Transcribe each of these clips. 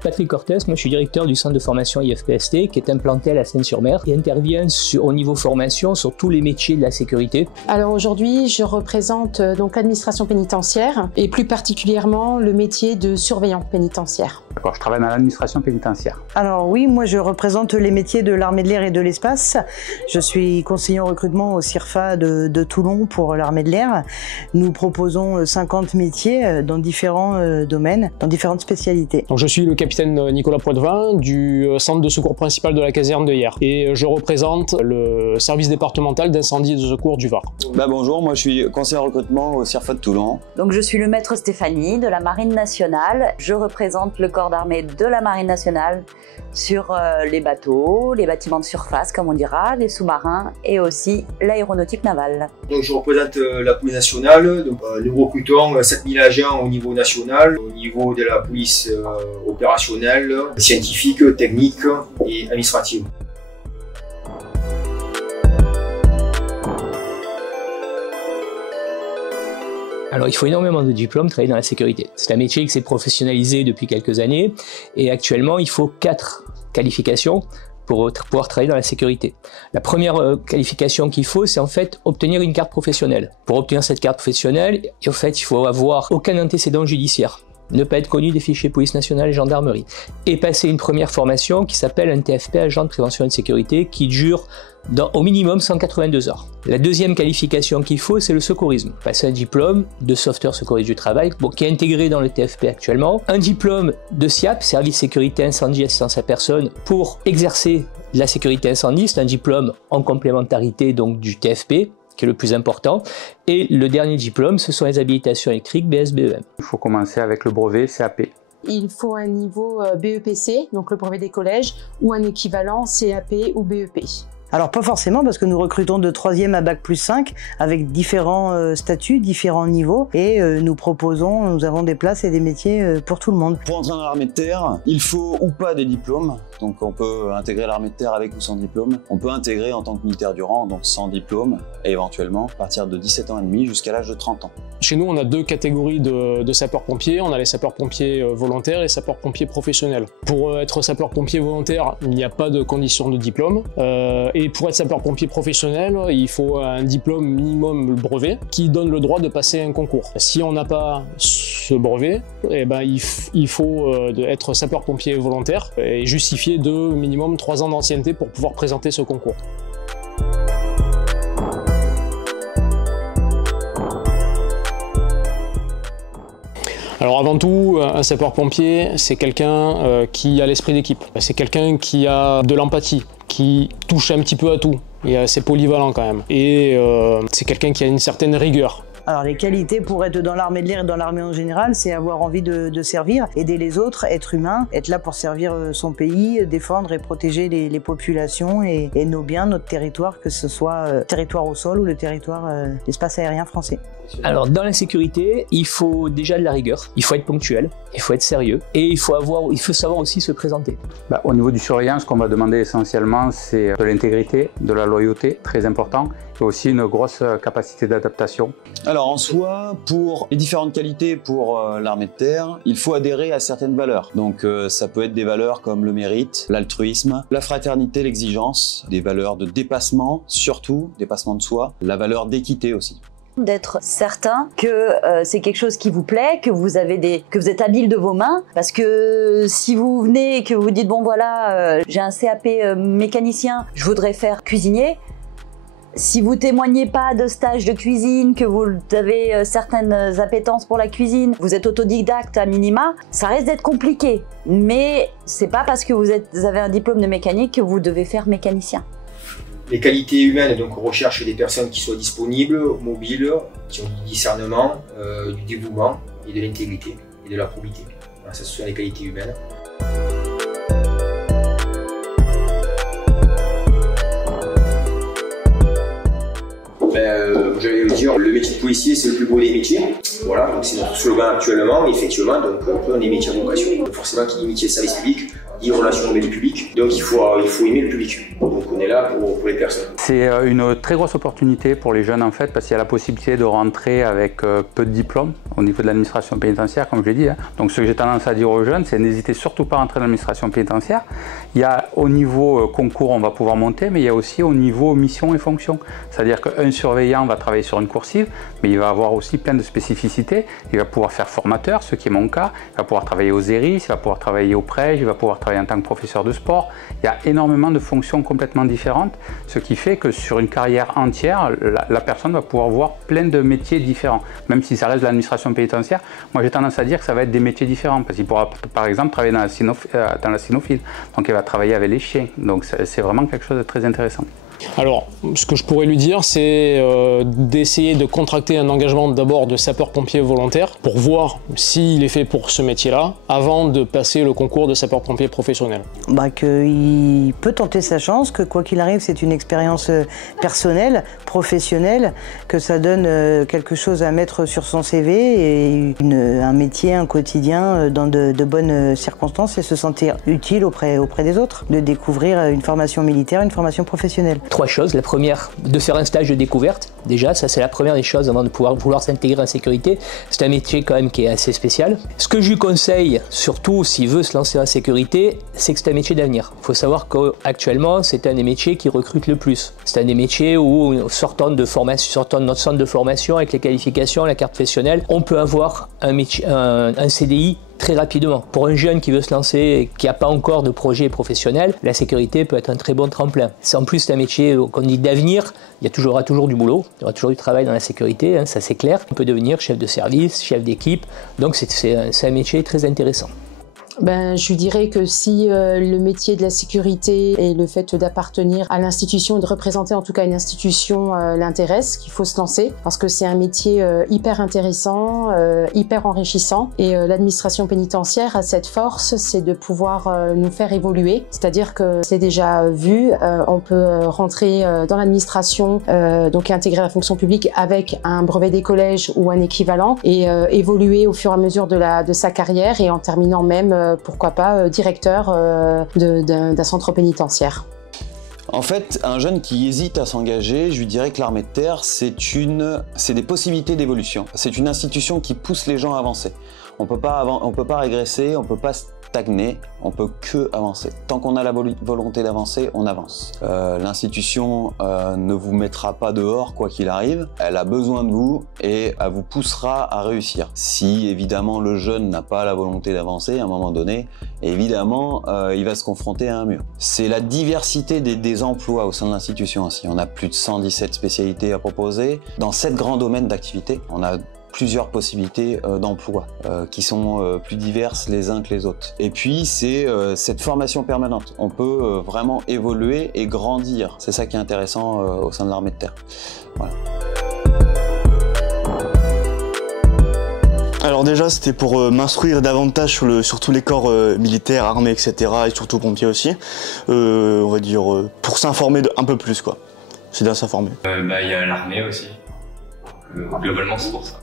Patrick Cortès, moi je suis directeur du centre de formation IFPST qui est implanté à la Seine-sur-Mer et intervient au niveau formation sur tous les métiers de la sécurité. Alors aujourd'hui, je représente donc l'administration pénitentiaire et plus particulièrement le métier de surveillant pénitentiaire. D'accord, je travaille dans l'administration pénitentiaire. Alors oui, moi je représente les métiers de l'armée de l'air et de l'espace. Je suis conseiller en recrutement au CIRFA de Toulon pour l'armée de l'air. Nous proposons 50 métiers dans différents domaines, dans différentes spécialités. Donc je suis le capitaine Nicolas Poitvin du centre de secours principal de la caserne de Hyères et je représente le service départemental d'incendie et de secours du Var. Bonjour, moi je suis conseiller en recrutement au CIRFA de Toulon. Donc je suis le maître Stéphanie de la Marine nationale. Je représente le corps d'armée de la Marine nationale sur les bateaux, les bâtiments de surface comme on dira, les sous-marins et aussi l'aéronautique navale. Donc je représente la police nationale, donc, nous recrutons 7000 agents au niveau national, au niveau de la police opérationnelle, scientifique, technique et administrative. Alors il faut énormément de diplômes pour travailler dans la sécurité. C'est un métier qui s'est professionnalisé depuis quelques années et actuellement il faut 4 qualifications pour pouvoir travailler dans la sécurité. La première qualification qu'il faut, c'est en fait obtenir une carte professionnelle. Pour obtenir cette carte professionnelle, en fait, il faut avoir aucun antécédent judiciaire, ne pas être connu des fichiers police nationale et gendarmerie, et passer une première formation qui s'appelle un TFP, agent de prévention et de sécurité, qui dure au minimum 182 heures. La deuxième qualification qu'il faut, c'est le secourisme. Passer un diplôme de sauveteur secouriste du travail, qui est intégré dans le TFP actuellement. Un diplôme de SIAP, service sécurité incendie assistance à personne, pour exercer la sécurité incendie. C'est un diplôme en complémentarité donc du TFP, qui est le plus important. Et le dernier diplôme, ce sont les habilitations électriques BSBEM. Il faut commencer avec le brevet CAP. Il faut un niveau BEPC, donc le brevet des collèges, ou un équivalent CAP ou BEP. Alors pas forcément parce que nous recrutons de 3e à Bac+5 avec différents statuts, différents niveaux et nous avons des places et des métiers pour tout le monde. Pour entrer dans l'armée de terre, il faut ou pas des diplômes, donc on peut intégrer l'armée de terre avec ou sans diplôme. On peut intégrer en tant que militaire du rang, donc sans diplôme, et éventuellement à partir de 17 ans et demi jusqu'à l'âge de 30 ans. Chez nous, on a 2 catégories de sapeurs-pompiers. On a les sapeurs-pompiers volontaires et les sapeurs-pompiers professionnels. Pour être sapeur-pompier volontaire, il n'y a pas de condition de diplôme. Et pour être sapeur-pompier professionnel, il faut un diplôme minimum brevet qui donne le droit de passer un concours. Si on n'a pas ce brevet, eh ben, il faut être sapeur-pompier volontaire et justifier de minimum 3 ans d'ancienneté pour pouvoir présenter ce concours. Alors avant tout, un sapeur-pompier, c'est quelqu'un qui a l'esprit d'équipe. C'est quelqu'un qui a de l'empathie, qui touche un petit peu à tout. Et c'est polyvalent quand même. Et c'est quelqu'un qui a une certaine rigueur. Alors les qualités pour être dans l'armée de l'air et dans l'armée en général, c'est avoir envie de servir, aider les autres, être humain, être là pour servir son pays, défendre et protéger les populations et nos biens, notre territoire, que ce soit le territoire au sol ou le territoire l'espace aérien français. Alors dans la sécurité, il faut déjà de la rigueur, il faut être ponctuel, il faut être sérieux et il faut savoir aussi se présenter. Au niveau du surveillant, ce qu'on va demander essentiellement, c'est de l'intégrité, de la loyauté, très important, et aussi une grosse capacité d'adaptation. Alors en soi, pour les différentes qualités pour l'armée de terre, il faut adhérer à certaines valeurs. Donc ça peut être des valeurs comme le mérite, l'altruisme, la fraternité, l'exigence, des valeurs de dépassement, surtout dépassement de soi, la valeur d'équité aussi. D'être certain que c'est quelque chose qui vous plaît, que vous êtes habile de vos mains, parce que si vous venez et que vous dites bon voilà, j'ai un CAP mécanicien, je voudrais faire cuisinier. Si vous témoignez pas de stage de cuisine, que vous avez certaines appétences pour la cuisine, vous êtes autodidacte à minima, ça risque d'être compliqué. Mais c'est pas parce que vous avez un diplôme de mécanique que vous devez faire mécanicien. Les qualités humaines, donc on recherche des personnes qui soient disponibles, mobiles, qui ont du discernement, du dévouement et de l'intégrité et de la probité. Voilà, ça, ce sont les qualités humaines. J'allais dire, le métier de policier, c'est le plus beau des métiers. Voilà, donc c'est notre slogan actuellement, effectivement, donc on est métier à vocation. Donc forcément, qui dit métier de service public, dit relation avec le public. Donc il faut aimer le public. Donc on est là pour les personnes. C'est une très grosse opportunité pour les jeunes en fait, parce qu'il y a la possibilité de rentrer avec peu de diplômes au niveau de l'administration pénitentiaire, comme je l'ai dit. Donc ce que j'ai tendance à dire aux jeunes, c'est n'hésitez surtout pas à rentrer dans l'administration pénitentiaire. Il y a au niveau concours, on va pouvoir monter, mais il y a aussi au niveau mission et fonction. C'est-à-dire qu'un surveillant va travailler sur une coursive, mais il va avoir aussi plein de spécificités. Il va pouvoir faire formateur, ce qui est mon cas. Il va pouvoir travailler aux ERIS, il va pouvoir travailler au PREJ, il va pouvoir travailler en tant que professeur de sport. Il y a énormément de fonctions complètement différentes, ce qui fait que sur une carrière entière, la personne va pouvoir voir plein de métiers différents. Même si ça reste de l'administration pénitentiaire, moi j'ai tendance à dire que ça va être des métiers différents, parce qu'il pourra par exemple travailler dans la cynophile, donc il va travailler avec les chiens. Donc c'est vraiment quelque chose de très intéressant. Alors, ce que je pourrais lui dire, c'est d'essayer de contracter un engagement d'abord de sapeur-pompier volontaire pour voir s'il est fait pour ce métier-là avant de passer le concours de sapeur-pompier professionnel. Qu'il peut tenter sa chance, que quoi qu'il arrive, c'est une expérience personnelle, professionnelle, que ça donne quelque chose à mettre sur son CV et un métier, un quotidien dans de bonnes circonstances et se sentir utile auprès des autres, de découvrir une formation militaire, une formation professionnelle. 3 choses. La première, de faire un stage de découverte. Déjà, ça c'est la première des choses avant de vouloir s'intégrer en sécurité. C'est un métier quand même qui est assez spécial. Ce que je lui conseille, surtout s'il veut se lancer en sécurité, c'est que c'est un métier d'avenir. Il faut savoir qu'actuellement, c'est un des métiers qui recrute le plus. C'est un des métiers où, sortant de notre centre de formation avec les qualifications, la carte professionnelle, on peut avoir un CDI très rapidement. Pour un jeune qui veut se lancer et qui n'a pas encore de projet professionnel, la sécurité peut être un très bon tremplin. En plus, c'est un métier qu'on dit d'avenir. Il y aura toujours du boulot, il y aura toujours du travail dans la sécurité, hein, ça c'est clair. On peut devenir chef de service, chef d'équipe, donc c'est un métier très intéressant. Je lui dirais que si le métier de la sécurité et le fait d'appartenir à l'institution, de représenter en tout cas une institution l'intéresse, qu'il faut se lancer parce que c'est un métier hyper intéressant, hyper enrichissant et l'administration pénitentiaire a cette force, c'est de pouvoir nous faire évoluer, c'est-à-dire que c'est déjà vu, on peut rentrer dans l'administration, donc intégrer la fonction publique avec un brevet des collèges ou un équivalent et évoluer au fur et à mesure de sa carrière et en terminant même pourquoi pas directeur d'un centre pénitentiaire. En fait, un jeune qui hésite à s'engager, je lui dirais que l'armée de terre, c'est des possibilités d'évolution. C'est une institution qui pousse les gens à avancer. On peut pas régresser, on peut pas stagner, on peut que avancer. Tant qu'on a la volonté d'avancer, on avance. L'institution ne vous mettra pas dehors quoi qu'il arrive, elle a besoin de vous et elle vous poussera à réussir. Si évidemment le jeune n'a pas la volonté d'avancer à un moment donné, évidemment il va se confronter à un mur. C'est la diversité des emplois au sein de l'institution aussi. On a plus de 117 spécialités à proposer. Dans 7 grands domaines d'activité, on a plusieurs possibilités d'emploi qui sont plus diverses les uns que les autres. Et puis c'est cette formation permanente. On peut vraiment évoluer et grandir. C'est ça qui est intéressant au sein de l'armée de terre. Voilà. Alors déjà c'était pour m'instruire davantage sur tous les corps militaires, armés, etc. et surtout pompiers aussi. On va dire pour s'informer un peu plus quoi. C'est bien s'informer. Il y a l'armée aussi. Globalement c'est pour ça.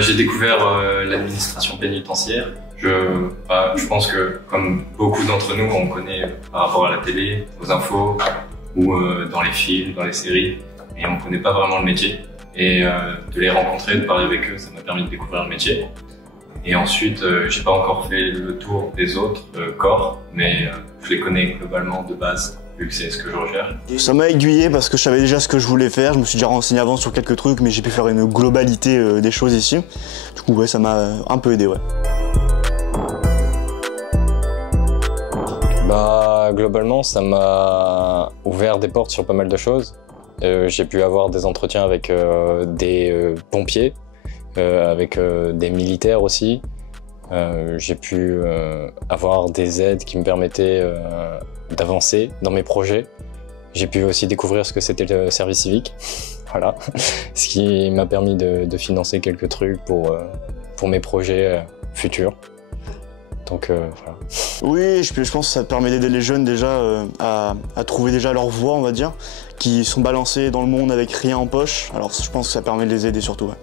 J'ai découvert l'administration pénitentiaire. Je pense que, comme beaucoup d'entre nous, on connaît par rapport à la télé, aux infos, ou dans les films, dans les séries, et on ne connaît pas vraiment le métier. Et de les rencontrer, de parler avec eux, ça m'a permis de découvrir le métier. Et ensuite, j'ai pas encore fait le tour des autres corps, mais je les connais globalement de base, vu que c'est ce que je recherche. Ça m'a aiguillé parce que je savais déjà ce que je voulais faire, je me suis déjà renseigné avant sur quelques trucs, mais j'ai pu faire une globalité des choses ici. Du coup, ouais, ça m'a un peu aidé, ouais. Globalement, ça m'a ouvert des portes sur pas mal de choses. J'ai pu avoir des entretiens avec des pompiers, avec des militaires aussi. J'ai pu avoir des aides qui me permettaient d'avancer dans mes projets. J'ai pu aussi découvrir ce que c'était le service civique, voilà, ce qui m'a permis de financer quelques trucs pour mes projets futurs. Donc voilà. Oui, je pense que ça permet d'aider les jeunes déjà à trouver déjà leur voie, on va dire, qui sont balancés dans le monde avec rien en poche. Alors je pense que ça permet de les aider surtout. Ouais.